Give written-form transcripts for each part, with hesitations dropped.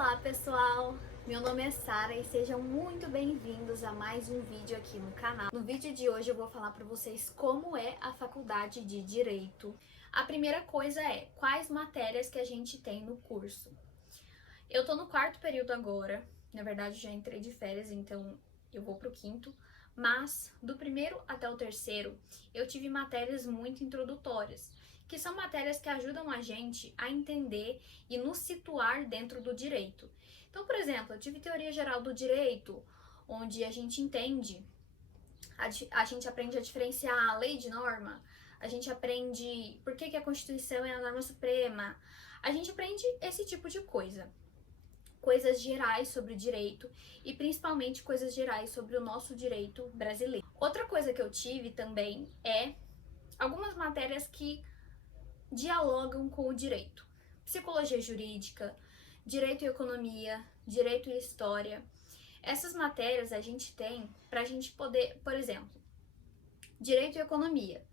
Olá pessoal, meu nome é Sara e sejam muito bem-vindos a mais um vídeo aqui no canal. No vídeo de hoje eu vou falar para vocês como é a faculdade de Direito. A primeira coisa é quais matérias que a gente tem no curso. Eu tô no quarto período agora, na verdade já entrei de férias, então eu vou pro quinto, mas do primeiro até o terceiro eu tive matérias muito introdutórias, que são matérias que ajudam a gente a entender e nos situar dentro do direito. Então, por exemplo, eu tive teoria geral do direito, onde a gente entende, a gente aprende a diferenciar a lei de norma, a gente aprende por que a Constituição é a norma suprema, a gente aprende esse tipo de coisa. Coisas gerais sobre o direito e principalmente coisas gerais sobre o nosso direito brasileiro. Outra coisa que eu tive também é algumas matérias que dialogam com o direito. Psicologia jurídica, direito e economia, direito e história. Essas matérias a gente tem para a gente poder, por exemplo, direito e economia.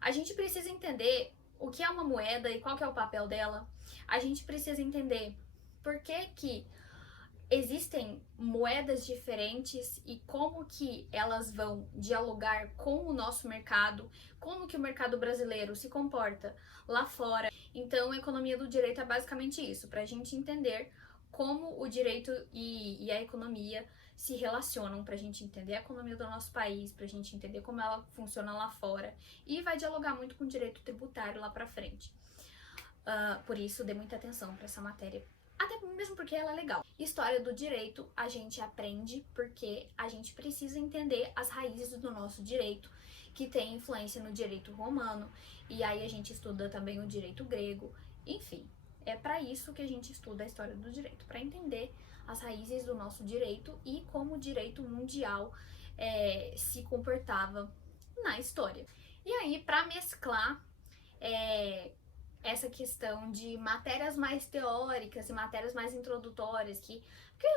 A gente precisa entender o que é uma moeda e qual que é o papel dela. A gente precisa entender por que existem moedas diferentes e como que elas vão dialogar com o nosso mercado, como que o mercado brasileiro se comporta lá fora. Então, a economia do direito é basicamente isso, para a gente entender como o direito e a economia se relacionam, para a gente entender a economia do nosso país, para a gente entender como ela funciona lá fora, e vai dialogar muito com o direito tributário lá para frente. Por isso, dê muita atenção para essa matéria. Até mesmo porque ela é legal. História do direito a gente aprende porque a gente precisa entender as raízes do nosso direito, que tem influência no direito romano, e aí a gente estuda também o direito grego. Enfim, é para isso que a gente estuda a história do direito, para entender as raízes do nosso direito e como o direito mundial se comportava na história. E aí, para mesclar essa questão de matérias mais teóricas e matérias mais introdutórias, porque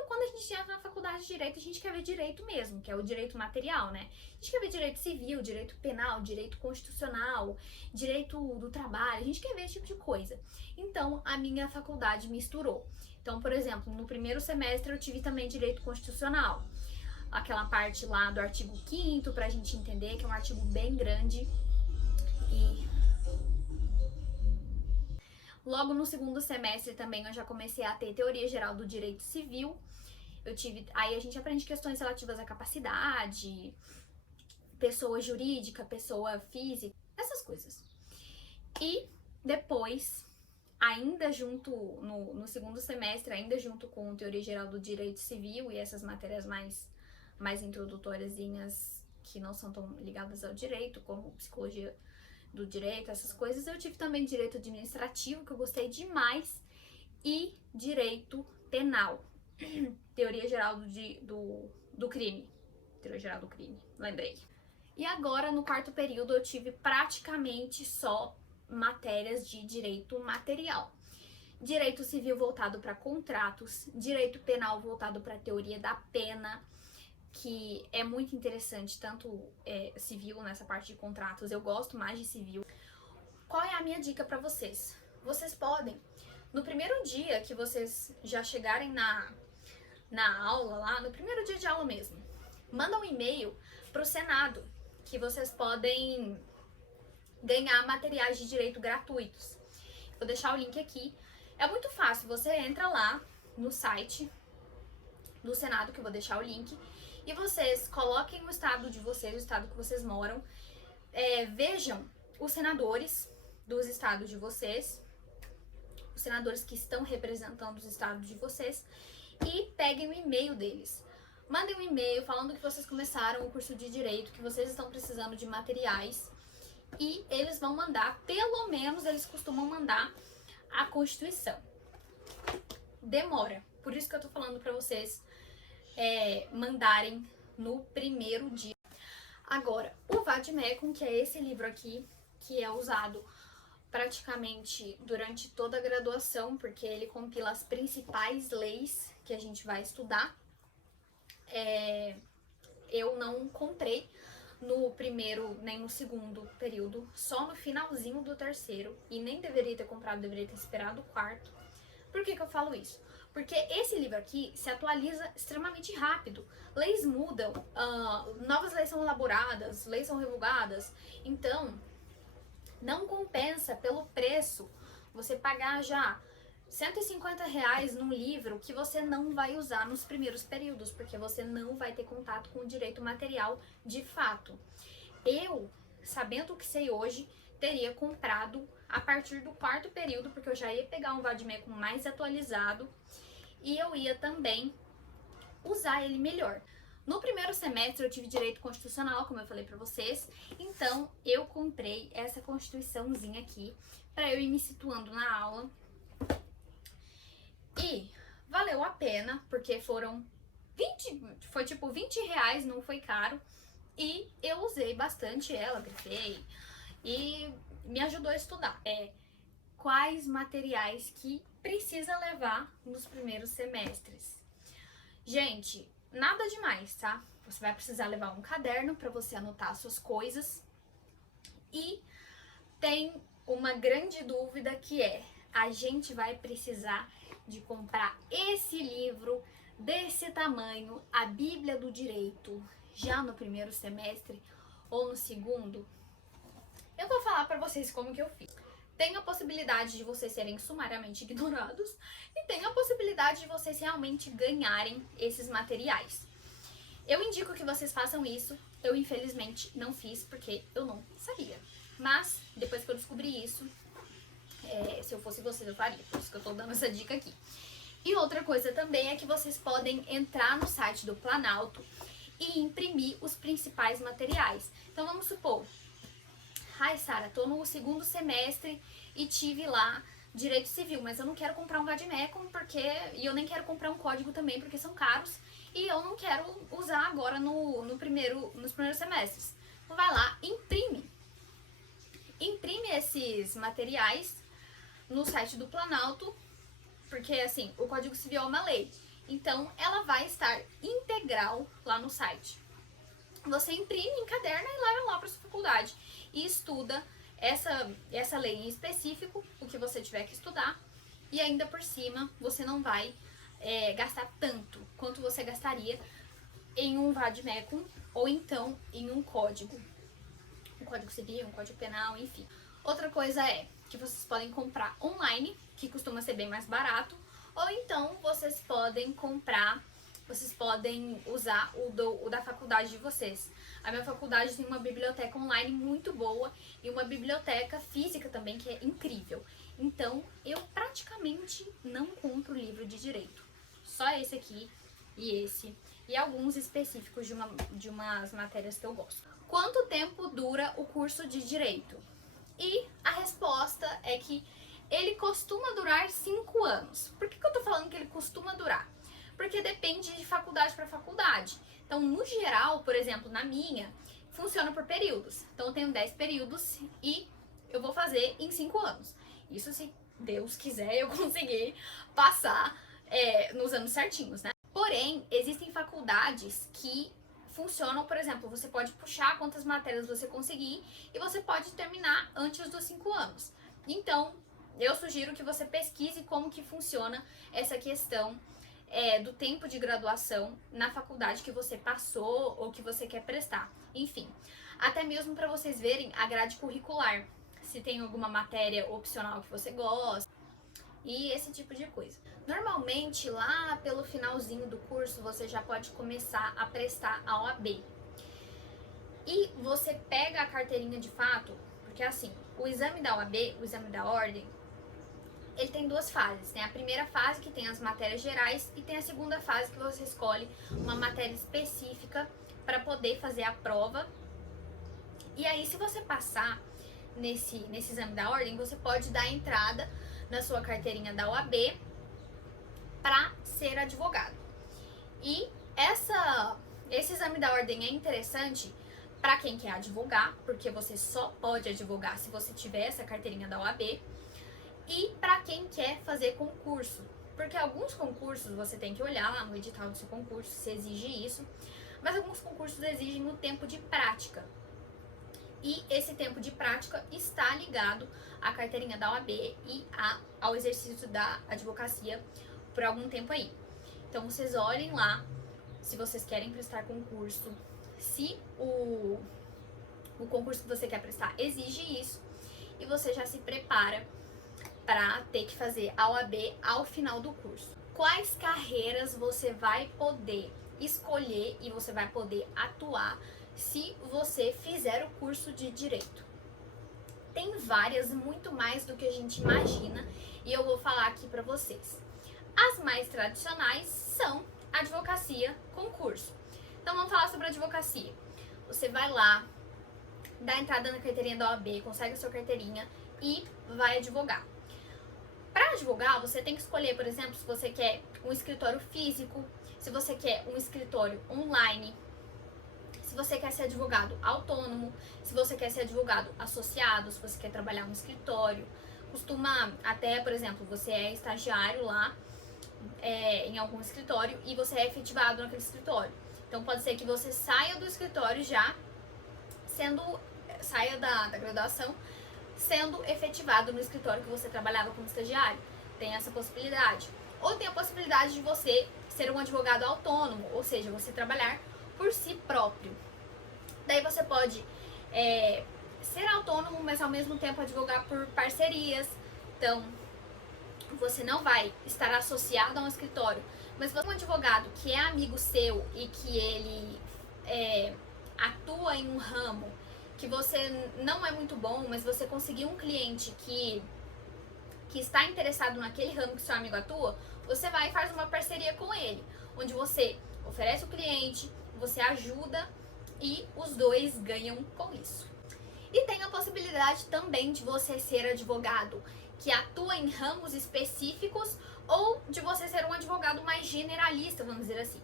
quando a gente entra na faculdade de Direito, a gente quer ver direito mesmo, que é o direito material, né? A gente quer ver direito civil, direito penal, direito constitucional, direito do trabalho, a gente quer ver esse tipo de coisa. Então, a minha faculdade misturou. Então, por exemplo, no primeiro semestre eu tive também direito constitucional, aquela parte lá do artigo 5º pra gente entender, que é um artigo bem grande. E logo no segundo semestre também eu já comecei a ter teoria geral do direito civil. Aí a gente aprende questões relativas à capacidade, pessoa jurídica, pessoa física, essas coisas. E depois, ainda junto, no segundo semestre, ainda junto com teoria geral do direito civil e essas matérias mais introdutóriazinhas que não são tão ligadas ao direito, como psicologia do direito, essas coisas, eu tive também direito administrativo, que eu gostei demais, e direito penal, teoria geral do crime, teoria geral do crime, lembrei. E agora, no quarto período, eu tive praticamente só matérias de direito material. Direito civil voltado para contratos, direito penal voltado para teoria da pena, que é muito interessante, tanto civil nessa parte de contratos, eu gosto mais de civil. Qual é a minha dica para vocês? Vocês podem, no primeiro dia que vocês já chegarem na aula lá, no primeiro dia de aula mesmo, manda um e-mail pro Senado, que vocês podem ganhar materiais de direito gratuitos. Vou deixar o link aqui. É muito fácil, você entra lá no site do Senado, que eu vou deixar o link, e vocês coloquem o estado de vocês, o estado que vocês moram, vejam os senadores dos estados de vocês, os senadores que estão representando os estados de vocês, e peguem o e-mail deles. Mandem um e-mail falando que vocês começaram o curso de Direito, que vocês estão precisando de materiais, e eles vão mandar, pelo menos eles costumam mandar, a Constituição. Demora, por isso que eu tô falando pra vocês mandarem no primeiro dia. Agora, o Vademecum, que é esse livro aqui, que é usado praticamente durante toda a graduação, porque ele compila as principais leis que a gente vai estudar. Eu não comprei no primeiro nem no segundo período, só no finalzinho do terceiro, e nem deveria ter comprado, deveria ter esperado o quarto. Por que eu falo isso? Porque esse livro aqui se atualiza extremamente rápido. Leis mudam, novas leis são elaboradas, leis são revogadas. Então, não compensa pelo preço você pagar já R$ 150 num livro que você não vai usar nos primeiros períodos, porque você não vai ter contato com o direito material de fato. Eu, sabendo o que sei hoje, teria comprado a partir do 4º período, porque eu já ia pegar um vade-mecum mais atualizado e eu ia também usar ele melhor. No primeiro semestre eu tive direito constitucional, como eu falei pra vocês, então eu comprei essa constituiçãozinha aqui pra eu ir me situando na aula. E valeu a pena, porque foi tipo R$ 20, não foi caro. E eu usei bastante ela, grifei e me ajudou a estudar. Quais materiais que precisa levar nos primeiros semestres? Gente, nada demais, tá? Você vai precisar levar um caderno para você anotar suas coisas. E tem uma grande dúvida que a gente vai precisar de comprar esse livro desse tamanho, a Bíblia do Direito, já no primeiro semestre ou no segundo? Eu vou falar pra vocês como que eu fiz. Tem a possibilidade de vocês serem sumariamente ignorados e tem a possibilidade de vocês realmente ganharem esses materiais. Eu indico que vocês façam isso. Eu, infelizmente, não fiz porque eu não sabia. Mas, depois que eu descobri isso, se eu fosse vocês, eu faria. Por isso que eu tô dando essa dica aqui. E outra coisa também é que vocês podem entrar no site do Planalto e imprimir os principais materiais. Então, vamos supor, ai, Sara, tô no segundo semestre e tive lá Direito Civil, mas eu não quero comprar um vade-mecum e eu nem quero comprar um código também, porque são caros, e eu não quero usar agora nos primeiros semestres. Então vai lá, imprime esses materiais no site do Planalto, porque assim, o Código Civil é uma lei, então ela vai estar integral lá no site. Você imprime, encaderna e leva lá para sua faculdade e estuda essa lei em específico, o que você tiver que estudar, e ainda por cima você não vai gastar tanto quanto você gastaria em um vade-mecum ou então em um código civil, um código penal, enfim. Outra coisa é que vocês podem comprar online, que costuma ser bem mais barato, ou então vocês podem usar o da faculdade de vocês. A minha faculdade tem uma biblioteca online muito boa e uma biblioteca física também que é incrível. Então, eu praticamente não compro livro de direito. Só esse aqui e esse. E alguns específicos de umas matérias que eu gosto. Quanto tempo dura o curso de direito? E a resposta é que ele costuma durar 5 anos. Por que eu tô falando que ele costuma durar? Porque depende de faculdade para faculdade. Então, no geral, por exemplo, na minha, funciona por períodos. Então, eu tenho 10 períodos e eu vou fazer em 5 anos. Isso se Deus quiser eu conseguir passar nos anos certinhos, né? Porém, existem faculdades que funcionam, por exemplo, você pode puxar quantas matérias você conseguir e você pode terminar antes dos 5 anos. Então, eu sugiro que você pesquise como que funciona essa questão do tempo de graduação na faculdade que você passou ou que você quer prestar. Enfim, até mesmo para vocês verem a grade curricular, se tem alguma matéria opcional que você gosta e esse tipo de coisa. Normalmente, lá pelo finalzinho do curso, você já pode começar a prestar a OAB. E você pega a carteirinha de fato, porque assim, o exame da OAB, o exame da ordem, ele tem 2 fases. Tem a primeira fase, que tem as matérias gerais, e tem a segunda fase, que você escolhe uma matéria específica para poder fazer a prova. E aí, se você passar nesse exame da ordem, você pode dar entrada na sua carteirinha da OAB para ser advogado. E esse exame da ordem é interessante para quem quer advogar, porque você só pode advogar se você tiver essa carteirinha da OAB. E para quem quer fazer concurso, porque alguns concursos você tem que olhar lá no edital do seu concurso se exige isso, mas alguns concursos exigem o tempo de prática. E esse tempo de prática está ligado à carteirinha da OAB e ao exercício da advocacia por algum tempo aí. Então vocês olhem lá se vocês querem prestar concurso, se o concurso que você quer prestar exige isso, e você já se prepara para ter que fazer a OAB ao final do curso. Quais carreiras você vai poder escolher e você vai poder atuar se você fizer o curso de Direito? Tem várias, muito mais do que a gente imagina, e eu vou falar aqui para vocês. As mais tradicionais são advocacia, concurso. Então vamos falar sobre advocacia. Você vai lá, dá entrada na carteirinha da OAB, consegue a sua carteirinha e vai advogar. Para advogar, você tem que escolher, por exemplo, se você quer um escritório físico, se você quer um escritório online, se você quer ser advogado autônomo, se você quer ser advogado associado, se você quer trabalhar no escritório. Costuma até, por exemplo, você é estagiário lá em algum escritório e você é efetivado naquele escritório. Então pode ser que você saia do escritório já saia da graduação sendo efetivado no escritório que você trabalhava como estagiário. Tem essa possibilidade. Ou tem a possibilidade de você ser um advogado autônomo, ou seja, você trabalhar por si próprio. Daí você pode ser autônomo, mas ao mesmo tempo advogar por parcerias. Então, você não vai estar associado a um escritório, mas você é um advogado que é amigo seu e que ele atua em um ramo que você não é muito bom, mas você conseguiu um cliente que está interessado naquele ramo que seu amigo atua, você vai e faz uma parceria com ele, onde você oferece o cliente, você ajuda e os dois ganham com isso. E tem a possibilidade também de você ser advogado que atua em ramos específicos ou de você ser um advogado mais generalista, vamos dizer assim.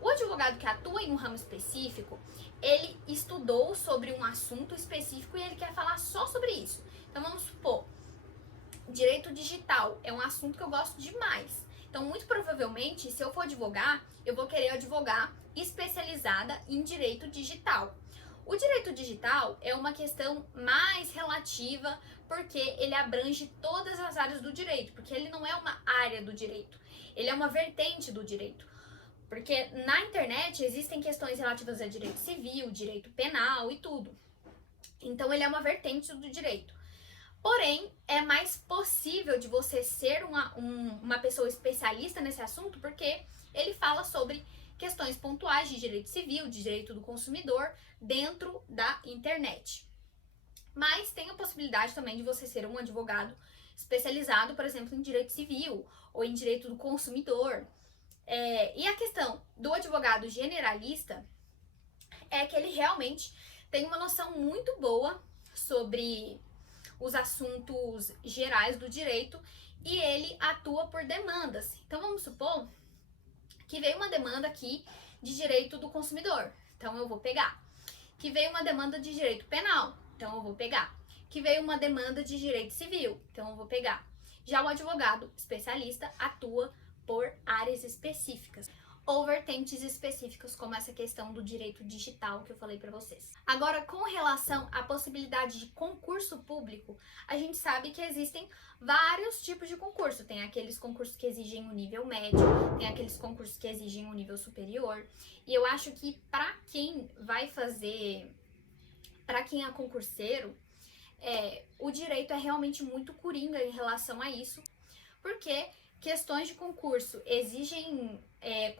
O advogado que atua em um ramo específico, ele estudou sobre um assunto específico e ele quer falar só sobre isso. Então vamos supor, direito digital é um assunto que eu gosto demais. Então muito provavelmente, se eu for advogar, eu vou querer advogar especializada em direito digital. O direito digital é uma questão mais relativa porque ele abrange todas as áreas do direito, porque ele não é uma área do direito, ele é uma vertente do direito. Porque na internet existem questões relativas a direito civil, direito penal e tudo. Então ele é uma vertente do direito. Porém, é mais possível de você ser uma pessoa especialista nesse assunto porque ele fala sobre questões pontuais de direito civil, de direito do consumidor dentro da internet. Mas tem a possibilidade também de você ser um advogado especializado, por exemplo, em direito civil ou em direito do consumidor. E a questão do advogado generalista é que ele realmente tem uma noção muito boa sobre os assuntos gerais do direito e ele atua por demandas. Então vamos supor que veio uma demanda aqui de direito do consumidor, então eu vou pegar. Que veio uma demanda de direito penal, então eu vou pegar. Que veio uma demanda de direito civil, então eu vou pegar. Já o advogado especialista atua por áreas específicas ou vertentes específicas, como essa questão do direito digital que eu falei para vocês. Agora, com relação à possibilidade de concurso público, a gente sabe que existem vários tipos de concurso. Tem aqueles concursos que exigem um nível médio, tem aqueles concursos que exigem um nível superior. E eu acho que para quem vai fazer, para quem é concurseiro, o direito é realmente muito coringa em relação a isso, porque questões de concurso exigem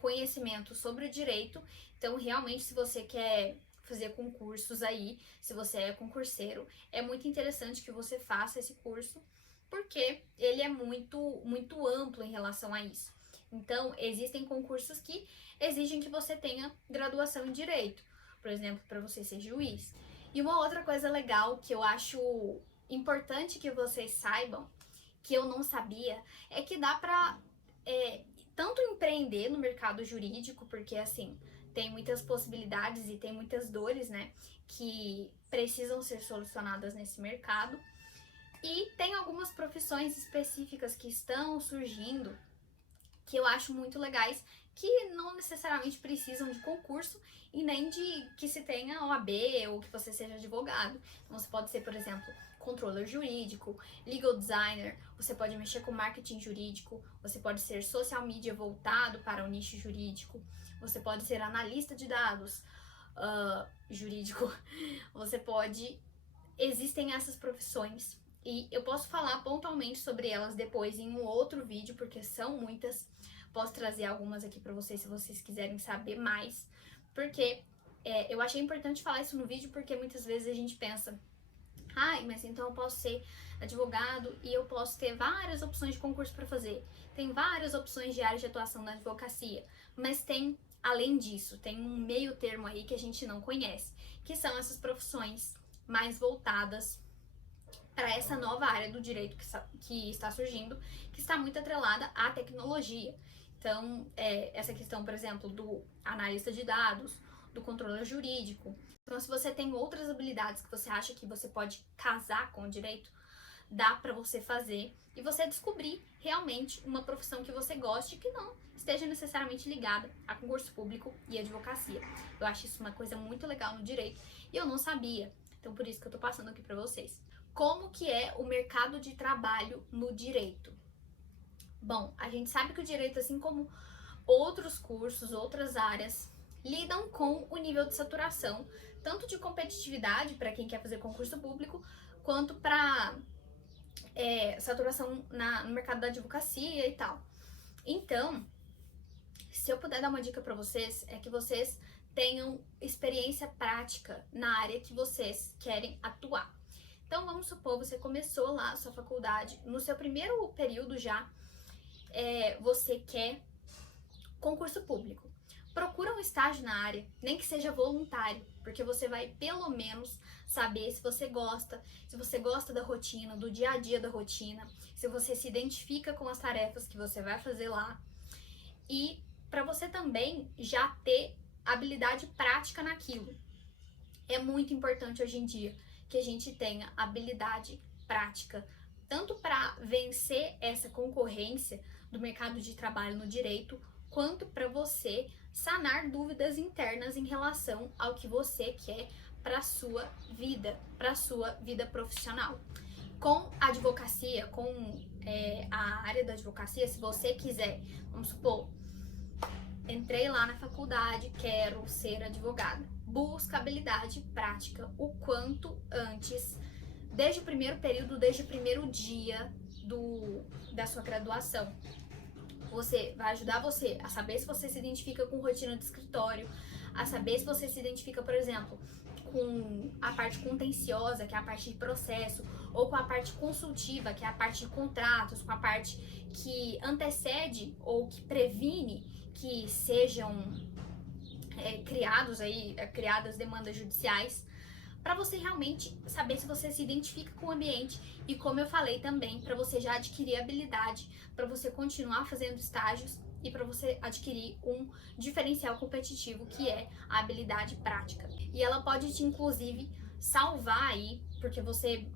conhecimento sobre o direito. Então, realmente, se você quer fazer concursos aí, se você é concurseiro, é muito interessante que você faça esse curso, porque ele é muito amplo em relação a isso. Então, existem concursos que exigem que você tenha graduação em direito, por exemplo, para você ser juiz. E uma outra coisa legal que eu acho importante que vocês saibam, que eu não sabia, é que dá pra tanto empreender no mercado jurídico, porque assim, tem muitas possibilidades e tem muitas dores, né, que precisam ser solucionadas nesse mercado. E tem algumas profissões específicas que estão surgindo que eu acho muito legais, que não necessariamente precisam de concurso e nem de que se tenha OAB ou que você seja advogado. Então você pode ser, por exemplo, controller jurídico, legal designer, você pode mexer com marketing jurídico, você pode ser social media voltado para o nicho jurídico, você pode ser analista de dados jurídico, você pode... Existem essas profissões e eu posso falar pontualmente sobre elas depois em um outro vídeo, porque são muitas. Posso trazer algumas aqui pra vocês se vocês quiserem saber mais, porque eu achei importante falar isso no vídeo, porque muitas vezes a gente pensa, ai, mas então eu posso ser advogado e eu posso ter várias opções de concurso para fazer. Tem várias opções de área de atuação na advocacia, mas tem, além disso, tem um meio termo aí que a gente não conhece, que são essas profissões mais voltadas para essa nova área do direito que está surgindo, que está muito atrelada à tecnologia. Então, essa questão, por exemplo, do analista de dados, do controller jurídico. Então, se você tem outras habilidades que você acha que você pode casar com o direito, dá para você fazer e você descobrir realmente uma profissão que você goste e que não esteja necessariamente ligada a concurso público e advocacia. Eu acho isso uma coisa muito legal no direito e eu não sabia. Então, por isso que eu tô passando aqui pra vocês. Como que é o mercado de trabalho no direito? Bom, a gente sabe que o direito, assim como outros cursos, outras áreas, lidam com o nível de saturação, tanto de competitividade para quem quer fazer concurso público, quanto para saturação no mercado da advocacia e tal. Então, se eu puder dar uma dica para vocês, é que vocês tenham experiência prática na área que vocês querem atuar. Então, vamos supor, você começou lá a sua faculdade, no seu primeiro período já, você quer concurso público. Procura um estágio na área, nem que seja voluntário, porque você vai pelo menos saber se você gosta da rotina, do dia a dia da rotina, se você se identifica com as tarefas que você vai fazer lá, e para você também já ter habilidade prática naquilo. É muito importante hoje em dia que a gente tenha habilidade prática, tanto para vencer essa concorrência do mercado de trabalho no direito, quanto para você sanar dúvidas internas em relação ao que você quer para sua vida profissional. Com a advocacia, com a área da advocacia, se você quiser, vamos supor, entrei lá na faculdade, quero ser advogada. Busca habilidade prática o quanto antes, desde o primeiro período, desde o primeiro dia da sua graduação. Vai ajudar você a saber se você se identifica com rotina de escritório, a saber se você se identifica, por exemplo, com a parte contenciosa, que é a parte de processo, ou com a parte consultiva, que é a parte de contratos, com a parte que antecede ou que previne que sejam criadas demandas judiciais, para você realmente saber se você se identifica com o ambiente e, como eu falei também, para você já adquirir habilidade, para você continuar fazendo estágios e para você adquirir um diferencial competitivo, que é a habilidade prática. E ela pode te, inclusive, salvar aí, porque você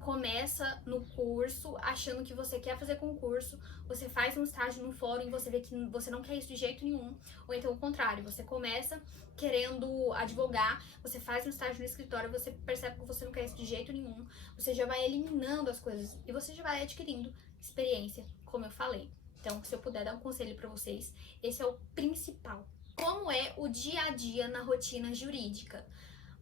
começa no curso achando que você quer fazer concurso, você faz um estágio no fórum e você vê que você não quer isso de jeito nenhum, ou então o contrário, você começa querendo advogar, você faz um estágio no escritório, você percebe que você não quer isso de jeito nenhum, você já vai eliminando as coisas e você já vai adquirindo experiência, como eu falei. Então, se eu puder dar um conselho para vocês, esse é o principal. Como é o dia a dia na rotina jurídica?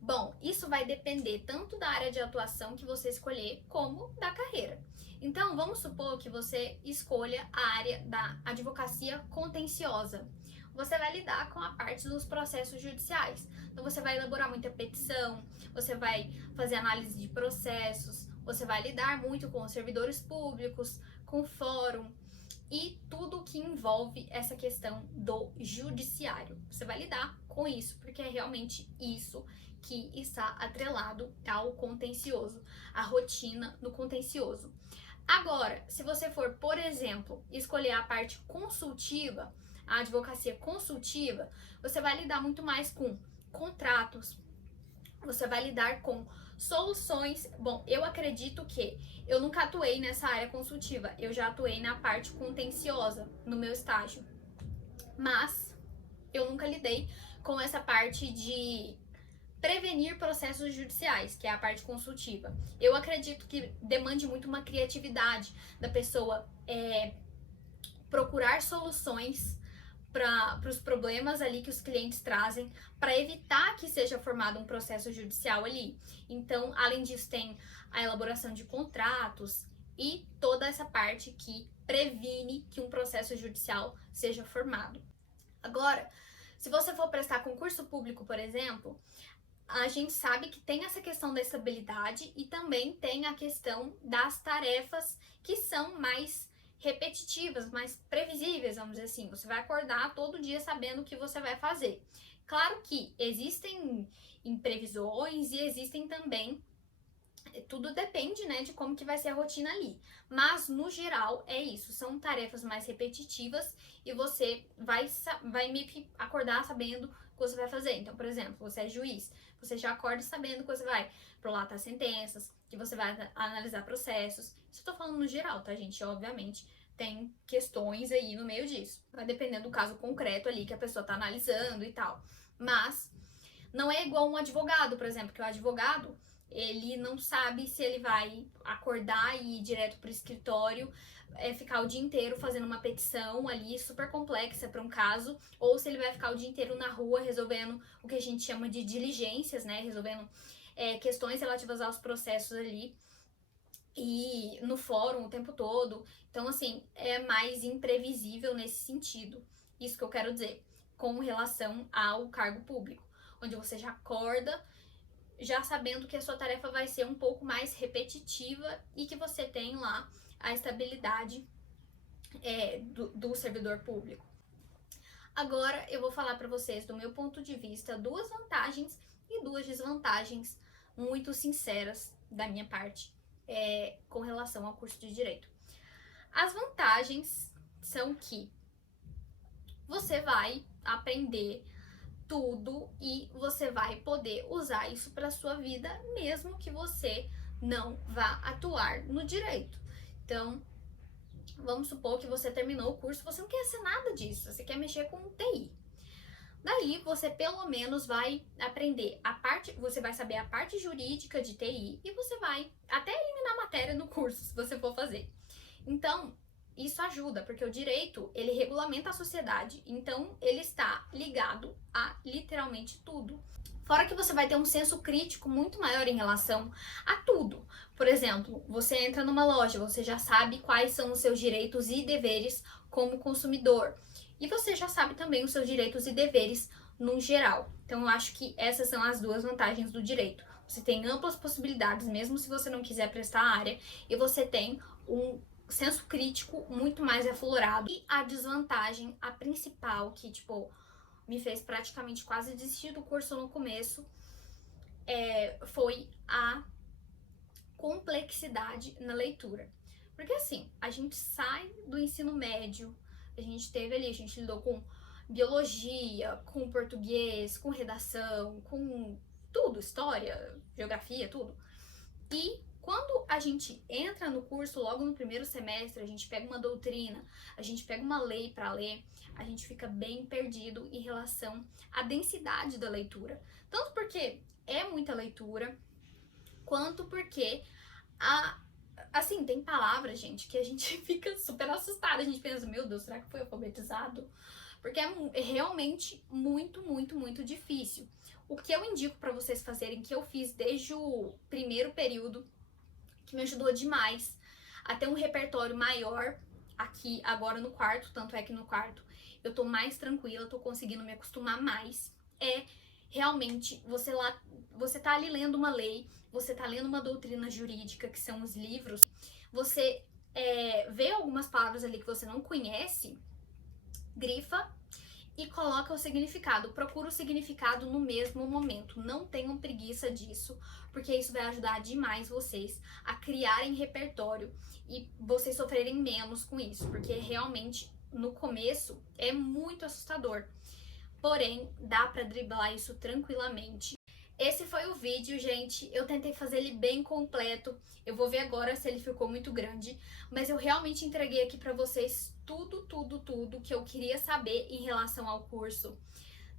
Bom, isso vai depender tanto da área de atuação que você escolher, como da carreira. Então, vamos supor que você escolha a área da advocacia contenciosa. Você vai lidar com a parte dos processos judiciais. Então, você vai elaborar muita petição, você vai fazer análise de processos, você vai lidar muito com os servidores públicos, com o fórum e tudo que envolve essa questão do judiciário. Você vai lidar com isso, porque é realmente isso que está atrelado ao contencioso, a rotina do contencioso. Agora, se você for, por exemplo, escolher a parte consultiva, a advocacia consultiva, você vai lidar muito mais com contratos, você vai lidar com Soluções, bom, eu acredito que eu nunca atuei nessa área consultiva, eu já atuei na parte contenciosa no meu estágio, mas eu nunca lidei com essa parte de prevenir processos judiciais, que é a parte consultiva. Eu acredito que demande muito uma criatividade da pessoa procurar soluções para os problemas ali que os clientes trazem, para evitar que seja formado um processo judicial ali. Então, além disso, tem a elaboração de contratos e toda essa parte que previne que um processo judicial seja formado. Agora, se você for prestar concurso público, por exemplo, a gente sabe que tem essa questão da estabilidade e também tem a questão das tarefas que são mais repetitivas, mais previsíveis, vamos dizer assim. Você vai acordar todo dia sabendo o que você vai fazer. Claro que existem imprevisões e existem também, tudo depende, né, de como que vai ser a rotina ali. Mas, no geral, é isso. São tarefas mais repetitivas e você vai meio que acordar sabendo o que você vai fazer. Então, por exemplo, você é juiz, você já acorda sabendo que você vai prolatar sentenças, que você vai analisar processos. Isso eu tô falando no geral, tá, gente? Obviamente, tem questões aí no meio disso. Vai dependendo do caso concreto ali que a pessoa tá analisando e tal. Mas não é igual um advogado, por exemplo, que o advogado, ele não sabe se ele vai acordar e ir direto pro escritório, ficar o dia inteiro fazendo uma petição ali super complexa para um caso, ou se ele vai ficar o dia inteiro na rua resolvendo o que a gente chama de diligências, né? Resolvendo questões relativas aos processos ali e no fórum o tempo todo. Então, assim, é mais imprevisível nesse sentido. Isso que eu quero dizer com relação ao cargo público, onde você já acorda já sabendo que a sua tarefa vai ser um pouco mais repetitiva e que você tem lá a estabilidade do servidor público. Agora eu vou falar para vocês, do meu ponto de vista, duas vantagens e duas desvantagens muito sinceras da minha parte com relação ao curso de Direito. As vantagens são que você vai aprender tudo e você vai poder usar isso para sua vida, mesmo que você não vá atuar no direito. Então, vamos supor que você terminou o curso, você não quer ser nada disso, você quer mexer com TI. Daí, você pelo menos vai aprender você vai saber a parte jurídica de TI e você vai até eliminar matéria no curso, se você for fazer. Então, isso ajuda, porque o direito, ele regulamenta a sociedade, então ele está ligado a literalmente tudo. Fora que você vai ter um senso crítico muito maior em relação a tudo. Por exemplo, você entra numa loja, você já sabe quais são os seus direitos e deveres como consumidor. E você já sabe também os seus direitos e deveres no geral. Então, eu acho que essas são as duas vantagens do direito. Você tem amplas possibilidades, mesmo se você não quiser prestar a área, e você tem um senso crítico muito mais aflorado. E a desvantagem, a principal, que, me fez praticamente quase desistir do curso no começo, foi a complexidade na leitura. Porque, assim, a gente sai do ensino médio, a gente lidou com biologia, com português, com redação, com tudo, história, geografia, tudo. E quando a gente entra no curso, logo no primeiro semestre, a gente pega uma doutrina, a gente pega uma lei para ler, a gente fica bem perdido em relação à densidade da leitura. Tanto porque é muita leitura, quanto porque assim, tem palavras, gente, que a gente fica super assustada. A gente pensa, meu Deus, será que foi alfabetizado? Porque é realmente muito, muito, muito difícil. O que eu indico para vocês fazerem, que eu fiz desde o primeiro período, que me ajudou demais a ter um repertório maior aqui agora no quarto, tanto é que no quarto eu tô mais tranquila, tô conseguindo me acostumar mais, realmente você tá ali lendo uma lei, você tá lendo uma doutrina jurídica, que são os livros, você vê algumas palavras ali que você não conhece, grifa e coloca o significado. Procura o significado no mesmo momento. Não tenham preguiça disso, porque isso vai ajudar demais vocês a criarem repertório e vocês sofrerem menos com isso, porque realmente no começo é muito assustador. Porém, dá para driblar isso tranquilamente. esse foi o vídeo, gente. Eu tentei fazer ele bem completo. Eu vou ver agora se ele ficou muito grande, mas eu realmente entreguei aqui pra vocês tudo que eu queria saber em relação ao curso.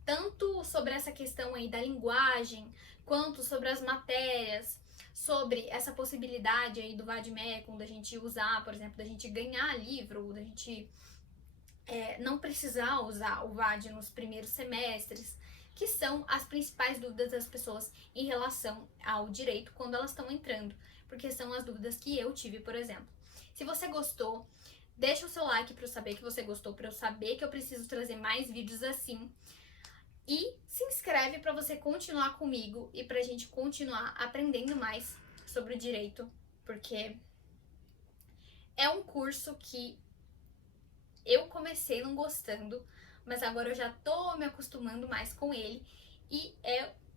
Tanto sobre essa questão aí da linguagem, quanto sobre as matérias, sobre essa possibilidade aí do Vademecum, da gente usar, por exemplo, da gente ganhar livro, da gente não precisar usar o VAD nos primeiros semestres, que são as principais dúvidas das pessoas em relação ao direito quando elas estão entrando, porque são as dúvidas que eu tive, por exemplo. Se você gostou, deixa o seu like para eu saber que você gostou, para eu saber que eu preciso trazer mais vídeos assim. E se inscreve para você continuar comigo e para a gente continuar aprendendo mais sobre o direito, porque é um curso que eu comecei não gostando, mas agora eu já tô me acostumando mais com ele e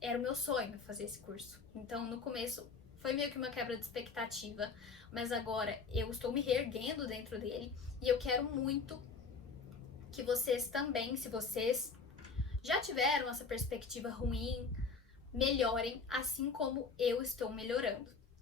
era o meu sonho fazer esse curso. Então, no começo foi meio que uma quebra de expectativa, mas agora eu estou me reerguendo dentro dele e eu quero muito que vocês também, se vocês já tiveram essa perspectiva ruim, melhorem assim como eu estou melhorando.